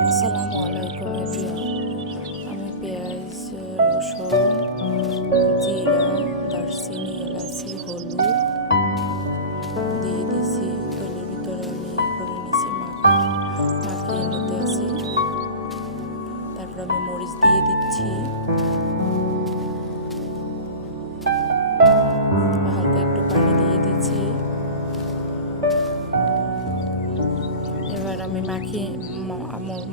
আসসালামু আলাইকুম আমি পেঁয়াজ রসুন মাখিয়ে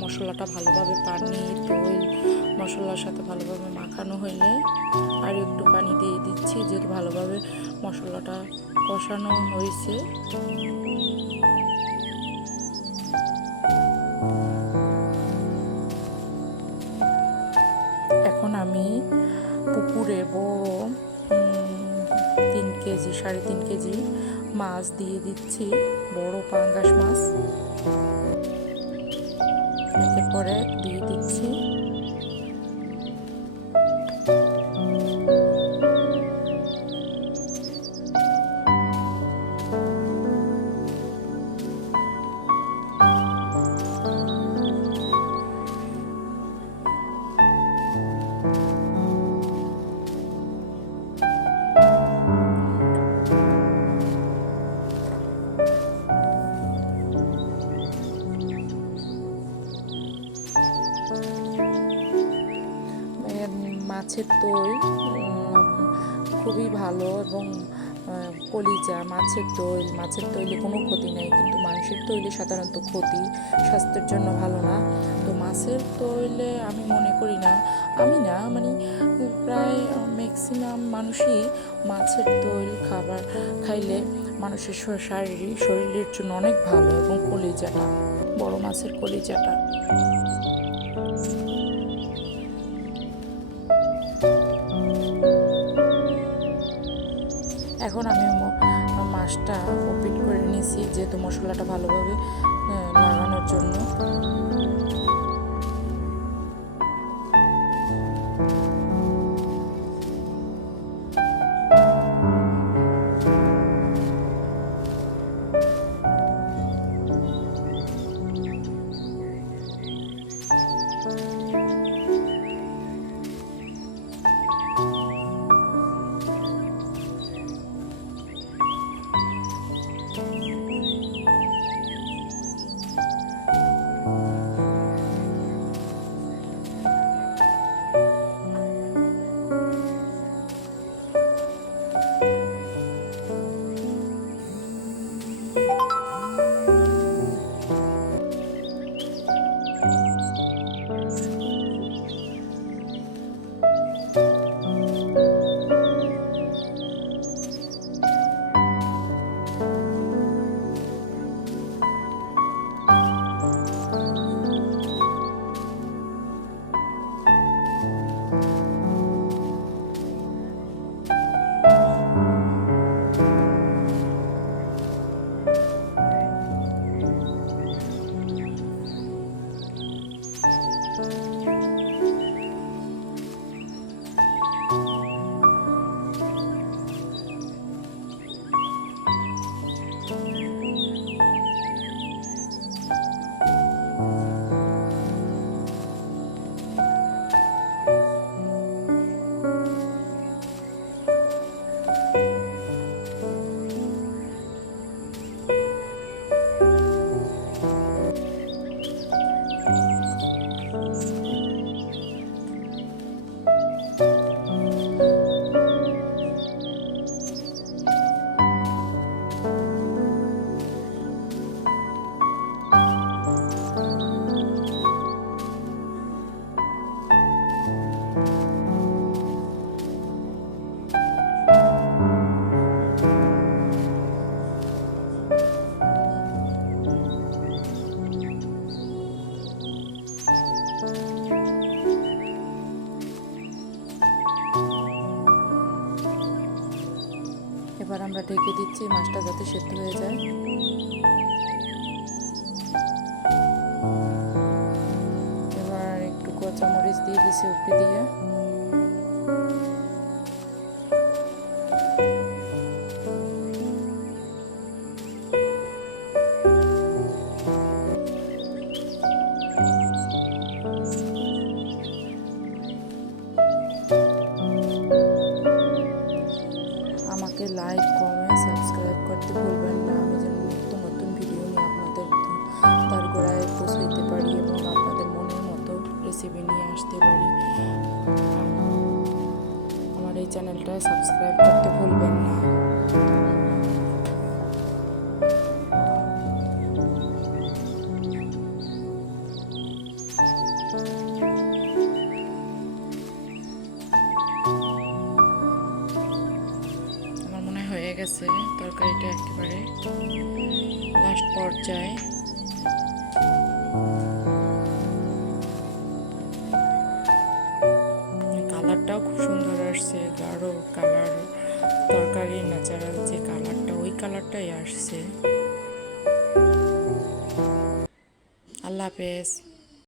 মশলাটা ভালোভাবে পানি তৈল মশলার সাথে ভালোভাবে মাখানো হইলে আর একটু পানি দিয়ে দিচ্ছি যেহেতু ভালোভাবে মশলাটা কষানো হয়েছে। এখন আমি পুকুরে বড় তিন কেজি, সাড়ে তিন কেজি মাছ দিয়ে দিচ্ছি, বড় পাঙ্গাস মাছ। একের পর এক দিয়ে দিচ্ছি। মাছের দই খুবই ভালো এবং কলিজা, মাছের তৈল, মাছের তৈলে কোনো ক্ষতি নেই, কিন্তু মাংসের তৈলে সাধারণত ক্ষতি, স্বাস্থ্যের জন্য ভালো না। তো মাছের তৈলে আমি মনে করি না, আমি না মানে প্রায় ম্যাক্সিমাম মানুষই মাছের তৈল খাবার খাইলে মানুষের শারীরিক, শরীরের জন্য অনেক ভালো এবং কলিজাটা, বড় মাছের কলিজাটা। এখন আমি মাছটা ওপিট করে নিয়েছি যেহেতু মশলাটা ভালোভাবে লাগানোর জন্য। এবার ঢেকে দিচ্ছি মাছটা যাতে সেদ্ধ হয়ে যায়। এবার একটু কচামরিচ দিয়ে দিছি উপরে দিয়ে। আসতে পারি। আমার এই চ্যানেলটা সাবস্ক্রাইব করতে ভুলবেন না। গেছে তরকারিটা একেবারে লাস্ট পর্যায়ে। গাঢ় কালার তরকারির ন্যাচারাল যে কালারটা ওই কালারটাই আসছে। আল্লাহ হাফেজ।